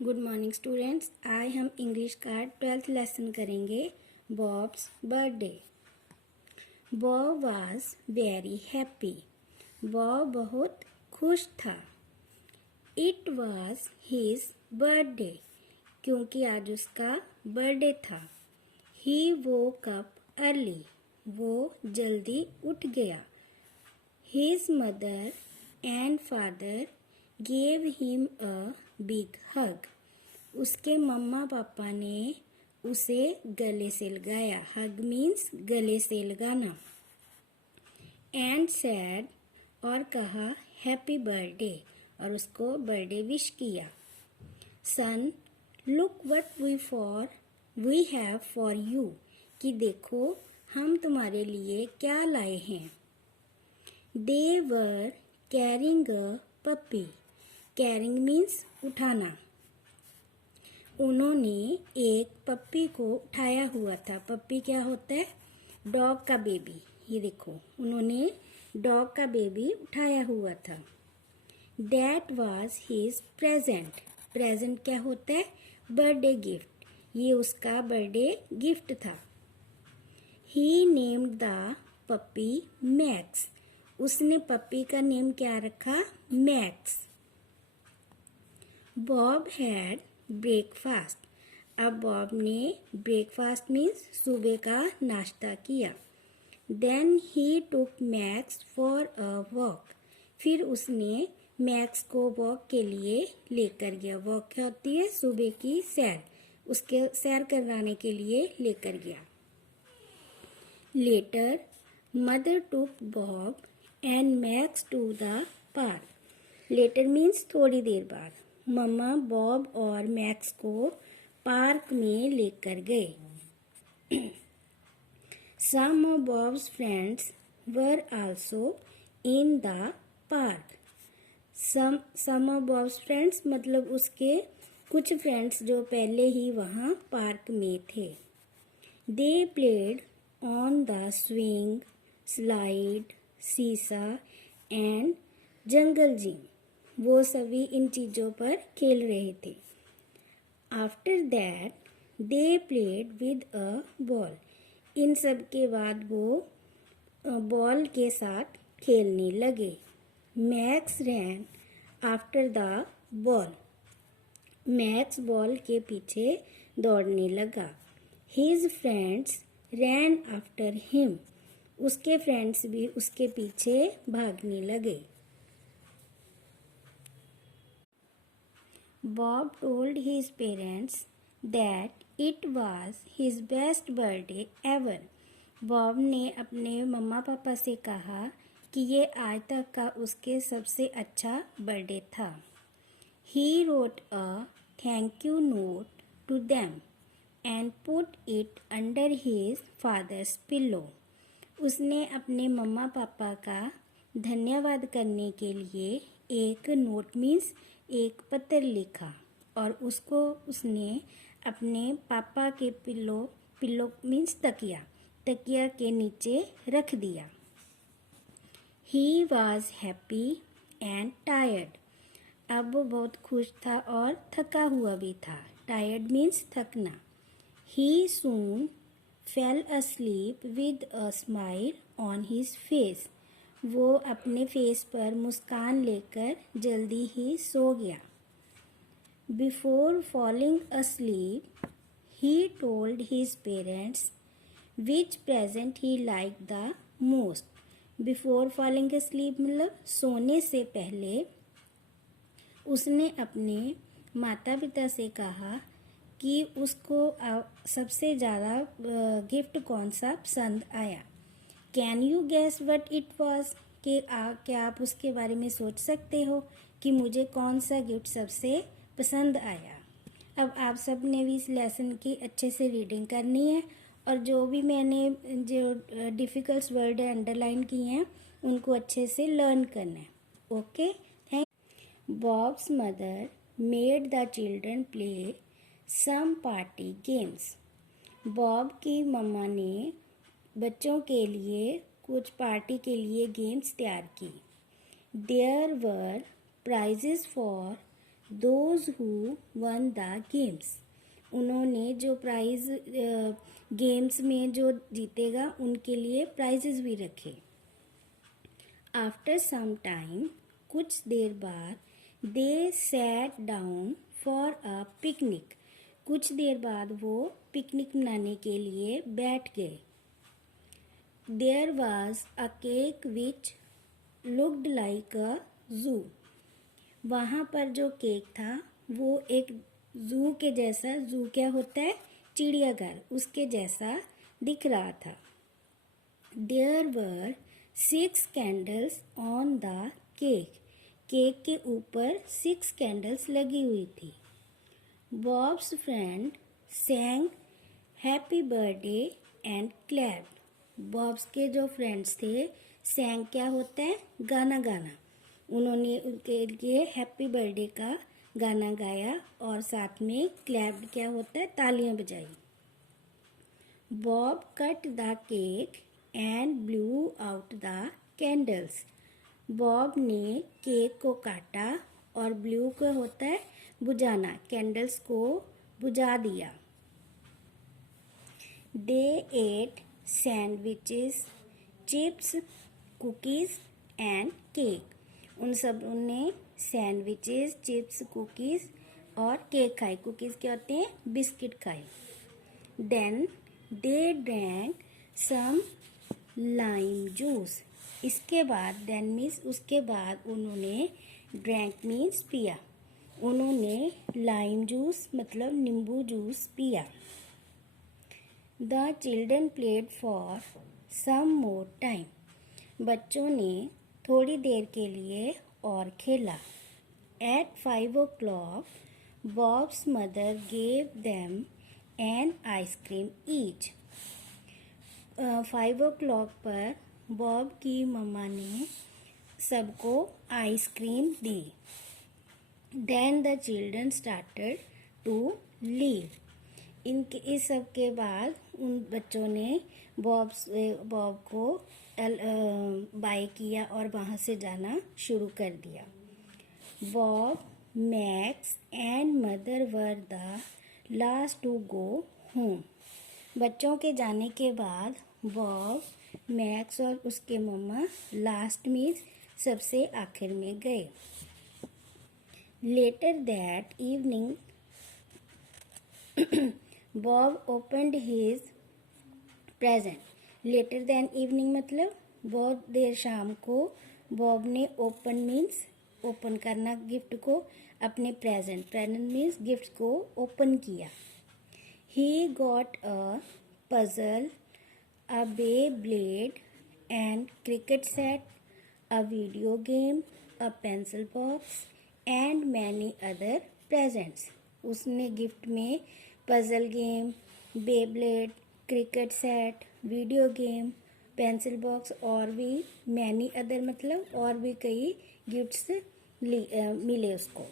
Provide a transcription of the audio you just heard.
Good morning students. आज हम English का 12th लेसन करेंगे। Bobs birthday. Bob was very happy. Bob बहुत खुश था। इट वाज हिज बर्थडे, क्योंकि आज उसका बर्थडे था। ही वोक अप अर्ली, वो जल्दी उठ गया। His mother and father gave him a big हग। उसके मम्मा पापा ने उसे गले से लगाया। हग मीन्स गले से लगाना। एंड सैड, और कहा हैप्पी बर्थडे, और उसको बर्थडे विश किया। Son, look what we have for you, कि देखो हम तुम्हारे लिए क्या लाए हैं। They were carrying a puppy. Carrying means उठाना। उन्होंने एक पप्पी को उठाया हुआ था। पप्पी क्या होता है? डॉग का बेबी। ये देखो, उन्होंने डॉग का बेबी उठाया हुआ था। That was his present. Present क्या होता है? Birthday gift. ये उसका बर्थडे गिफ्ट था। He named the puppy Max. उसने पप्पी का नेम क्या रखा? मैक्स। Bob had breakfast. अब बॉब ने ब्रेकफास्ट मीन्स सुबह का नाश्ता किया। Then he took Max for a walk. फिर उसने मैक्स को वॉक के लिए लेकर गया। वॉक क्या होती है? सुबह की सैर। उसके सैर कराने के लिए लेकर गया। Later mother took Bob and Max to the park. Later means थोड़ी देर बाद मम्मा बॉब और मैक्स को पार्क में लेकर गए। Some of Bob's friends were also in the park. Some of Bob's friends मतलब उसके कुछ फ्रेंड्स जो पहले ही वहाँ पार्क में थे। They played on the swing, slide, seesaw and jungle gym. वो सभी इन चीज़ों पर खेल रहे थे। After that they played with a ball. इन सब के बाद वो बॉल के साथ खेलने लगे। Max ran after the ball. Max ball के पीछे दौड़ने लगा। His friends ran after him. उसके फ्रेंड्स भी उसके पीछे भागने लगे। Bob told his parents that it was his best birthday ever. Bob ने अपने मम्मा पापा से कहा कि ये आज तक का उसके सबसे अच्छा बर्थडे था। He wrote a thank you note to them and put it under his father's pillow. उसने अपने मम्मा पापा का धन्यवाद करने के लिए एक नोट मीन्स एक पत्र लिखा और उसको उसने अपने पापा के पिल्लो मीन्स तकिया के नीचे रख दिया। He was happy and tired. अब वो बहुत खुश था और थका हुआ भी था। टायर्ड मीन्स थकना। He soon fell asleep with a smile on his face. वो अपने फेस पर मुस्कान लेकर जल्दी ही सो गया। Before falling asleep, he told his parents which present he liked the most. Before falling asleep मतलब सोने से पहले उसने अपने माता पिता से कहा कि उसको सबसे ज़्यादा गिफ्ट कौन सा पसंद आया। Can you gas what it was? कि क्या आप उसके बारे में सोच सकते हो कि मुझे कौन सा गिफ्ट सबसे पसंद आया। अब आप सब ने भी इस लेसन की अच्छे से रीडिंग करनी है और जो भी मैंने जो डिफ़िकल्ट वर्ड है अंडरलाइन किए हैं उनको अच्छे से लर्न करना है। Okay, thank. Bob's mother made the children play some party games. Bob की मम्मा ने बच्चों के लिए कुछ पार्टी के लिए गेम्स तैयार की। There were prizes for those who won the games, उन्होंने जो प्राइज गेम्स में जो जीतेगा उनके लिए प्राइजेस भी रखे। आफ्टर सम टाइम, कुछ देर बाद, they sat down for a picnic, कुछ देर बाद वो पिकनिक मनाने के लिए बैठ गए। There was a cake which looked like a zoo, वहाँ पर जो केक था वो एक जू के जैसा, जू क्या होता है, चिड़ियाघर, उसके जैसा दिख रहा था। There were 6 candles on the cake, cake के ऊपर 6 कैंडल्स लगी हुई थी। Bob's friend sang happy birthday and clapped, Bob's के जो फ्रेंड्स थे, सैंग क्या होता है, गाना गाना, उन्होंने उनके लिए हैप्पी बर्थडे का गाना गाया और साथ में क्लैप्ड क्या होता है, तालियां बजाई। Bob cut the cake and blew out the candles, Bob ने केक को काटा और ब्लू का होता है बुझाना, कैंडल्स को बुझा दिया। They ate sandwiches, chips, cookies and cake, उन सब ने सैंडविचेस, चिप्स, कुकीज और केक खाए। कुकीज क्या होते हैं, बिस्किट खाए। Then they drank some lime juice, इसके बाद, देन मीन्स उसके बाद, उन्होंने ड्रैंक मीन्स पिया, उन्होंने लाइम जूस मतलब नींबू जूस पिया। The children played for some more time, बच्चों ने थोड़ी देर के लिए और खेला। At 5 o'clock, Bob's mother gave them an ice cream each, 5 o'clock पर बॉब की मम्मा ने सबको आइसक्रीम दी। Then the children started to leave, इस सब के बाद उन बच्चों ने बॉब को बाय किया और वहाँ से जाना शुरू कर दिया। Bob, Max and mother were the last to go home, बच्चों के जाने के बाद बॉब, मैक्स और उसके मम्मा लास्ट मीन्स सबसे आखिर में गए। Later that evening Bob opened his present, later then evening मतलब बहुत देर शाम को बॉब ने ओपन मीन्स ओपन करना, गिफ्ट को अपने प्रेजेंट मीन्स गिफ्ट को ओपन किया। He got a puzzle, a Beyblade and cricket set, a video game, a pencil box and many other presents, उसने गिफ्ट में puzzle game, Beyblade, cricket set, video game, pencil box और भी many other मतलब और भी कई gifts मिले उसको।